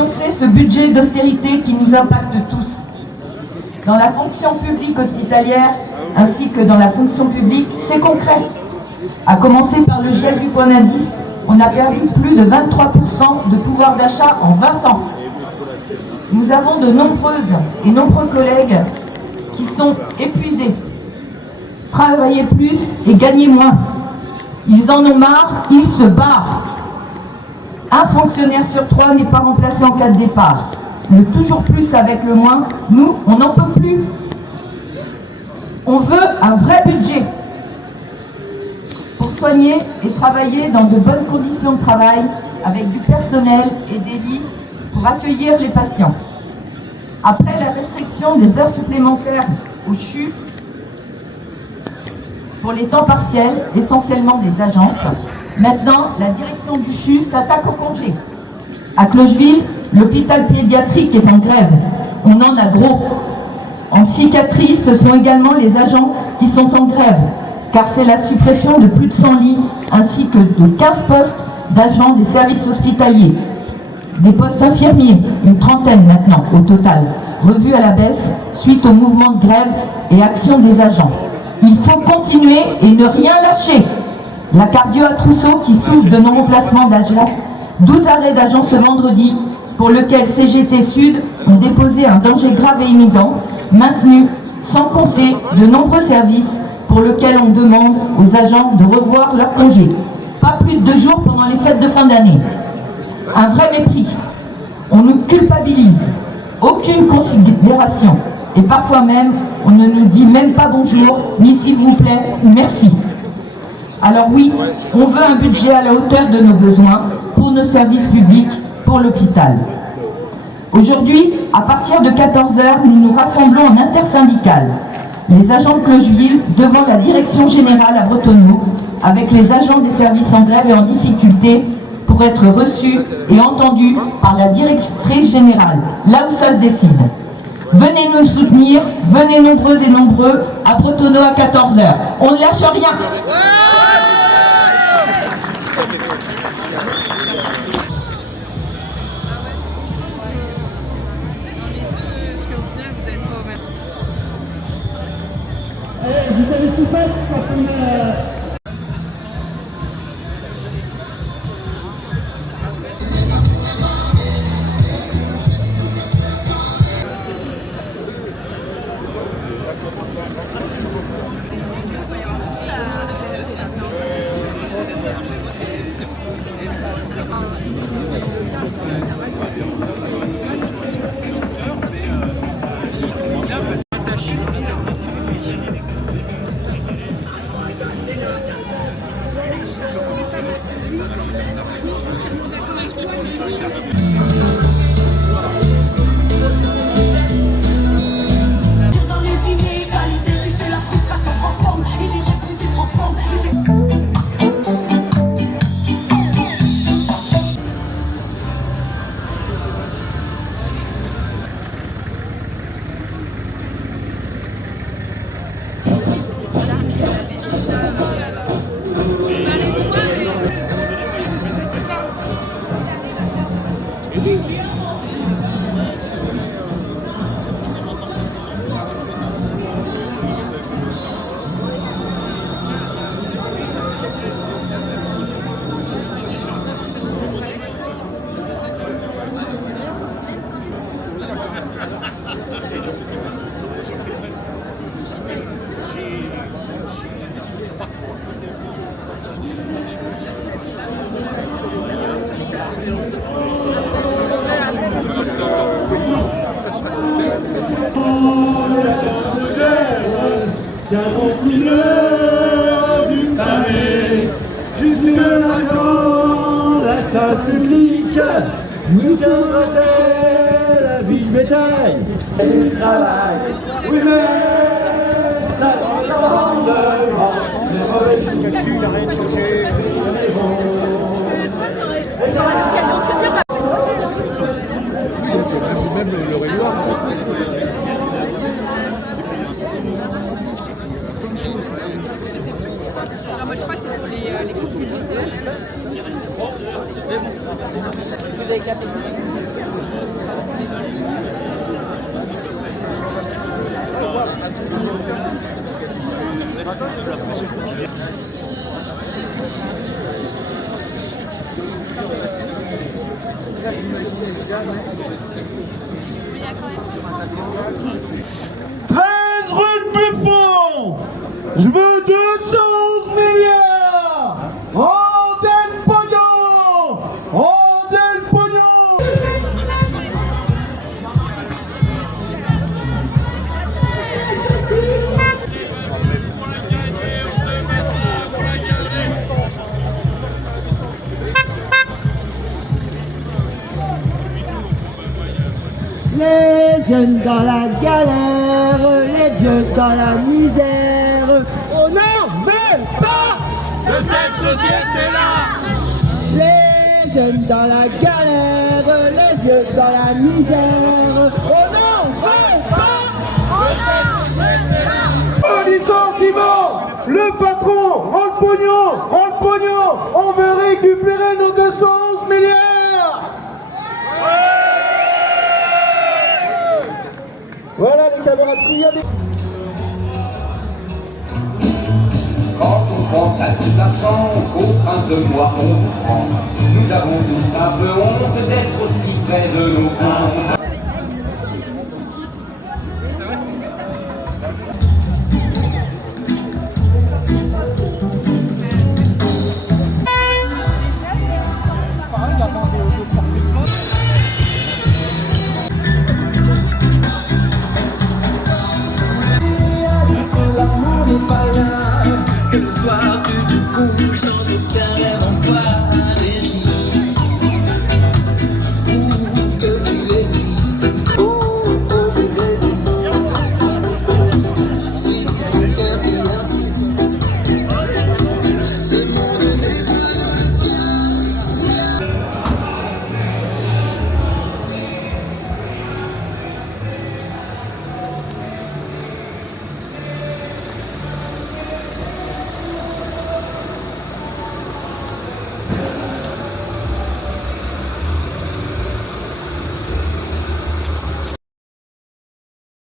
dénoncer ce budget d'austérité qui nous impacte tous. Dans la fonction publique hospitalière ainsi que dans la fonction publique, c'est concret. À commencer par le gel du point d'indice, on a perdu plus de 23% de pouvoir d'achat en 20 ans. Nous avons de nombreuses et nombreux collègues qui sont épuisés. Travailler plus et gagner moins. Ils en ont marre, ils se barrent. Un fonctionnaire sur 3 n'est pas remplacé en cas de départ. Le toujours plus avec le moins, nous, on n'en peut plus. On veut un vrai budget pour soigner et travailler dans de bonnes conditions de travail, avec du personnel et des lits pour accueillir les patients. Après la restriction des heures supplémentaires au CHU, pour les temps partiels, essentiellement des agentes, maintenant la direction du CHU s'attaque au congé. À Clocheville, l'hôpital pédiatrique est en grève. On en a gros. En psychiatrie, ce sont également les agents qui sont en grève, car c'est la suppression de plus de 100 lits, ainsi que de 15 postes d'agents des services hospitaliers. Des postes infirmiers, une trentaine maintenant au total, revus à la baisse suite au mouvement de grève et action des agents. Il faut continuer et ne rien lâcher. La cardio à Trousseau qui souffre de non-remplacement d'agents, 12 arrêts d'agents ce vendredi, pour lequel CGT Sud ont déposé un danger grave et imminent, maintenu, sans compter de nombreux services pour lesquels on demande aux agents de revoir leur congé. Pas plus de 2 jours pendant les fêtes de fin d'année. Un vrai mépris. On nous culpabilise. Aucune considération. Et parfois même, on ne nous dit même pas bonjour, ni s'il vous plaît, ou merci. Alors oui, on veut un budget à la hauteur de nos besoins, pour nos services publics, pour l'hôpital. Aujourd'hui, à partir de 14 h, nous nous rassemblons en intersyndicale. Les agents de Clocheville devant la direction générale à Bretonneau, avec les agents des services en grève et en difficulté, pour être reçus et entendus par la directrice générale, là où ça se décide. Venez nous soutenir, venez nombreux et nombreux à Bretonneau à 14 h. On ne lâche rien. Vous avez tout fait quand on Qu'avons-ils du pavé, jusque la grande, la salle publique, nous tiendra-t-elle la vie de bétail? Du travail, oui mais, la grande, les mauvaises là-dessus, il n'a rien changé. Ça aurait l'occasion de se dire. Oui, même le réunion. Alors moi je crois que c'est pour les groupes budgétaires. Vous avez capté. Mais il y a quand même. 13 rue de Buffon. Je veux 211 milliards. Rendez le pognon. Rendez le pognon. Les jeunes dans la galère, les vieux dans la misère. On n'en veut pas De cette société-là. les jeunes dans la galère, les vieux dans la misère. On n'en veut pas Au licenciement, le patron rend le pognon, on veut récupérer nos 211 milliards. Voilà les camarades, s'il y a des... Quand on pense à tout l'argent qu'au fin de mois on prend, nous avons tous un peu honte d'être aussi près de nos comptes.